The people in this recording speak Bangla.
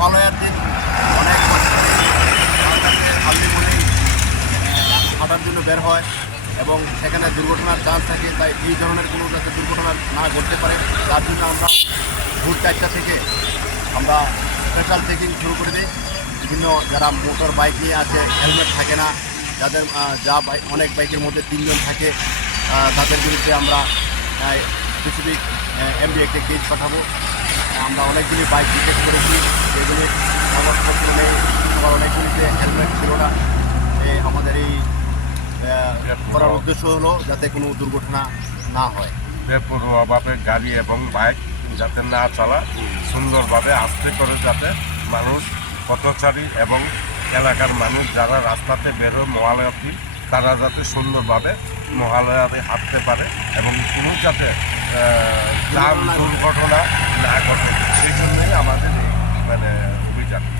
মহালয়ার দিন অনেক মর্নিং হাঁটার জন্য বের হয় এবং সেখানে দুর্ঘটনার চান্স থাকে, তাই এই ধরনের কোনো যাতে দুর্ঘটনা না ঘটতে পারে, তার জন্য আমরা ভোর চারটা থেকে আমরা স্পেশাল চেকিং শুরু করে দিই। বিভিন্ন যারা মোটর বাইক নিয়ে আছে, হেলমেট থাকে না, যাদের যা বাইক অনেক বাইকের মধ্যে তিনজন থাকে তাদের বিরুদ্ধে আমরা স্পেসিফিক এমডি একটা কেস পাঠাবো। আমরা অনেকগুলি বাইক জিজ্ঞেস করেছি যেগুলি কাগজপত্র নেই আবার অনেকগুলিতে হেলমেট ছিল না এই আমাদের এই করার উদ্দেশ্য হলো যাতে কোনো দুর্ঘটনা না হয় বেপরোয়াভাবে গাড়ি এবং বাইক যাতে না চালা সুন্দরভাবে আস্তে করে যাতে মানুষ পথচারী এবং এলাকার মানুষ যারা রাস্তাতে বেরোয় মহালয়াটি তারা যাতে সুন্দরভাবে মহালয়াতে হাঁটতে পারে এবং কোনো যাতে। দুর্ঘটনা না ঘটে Jack.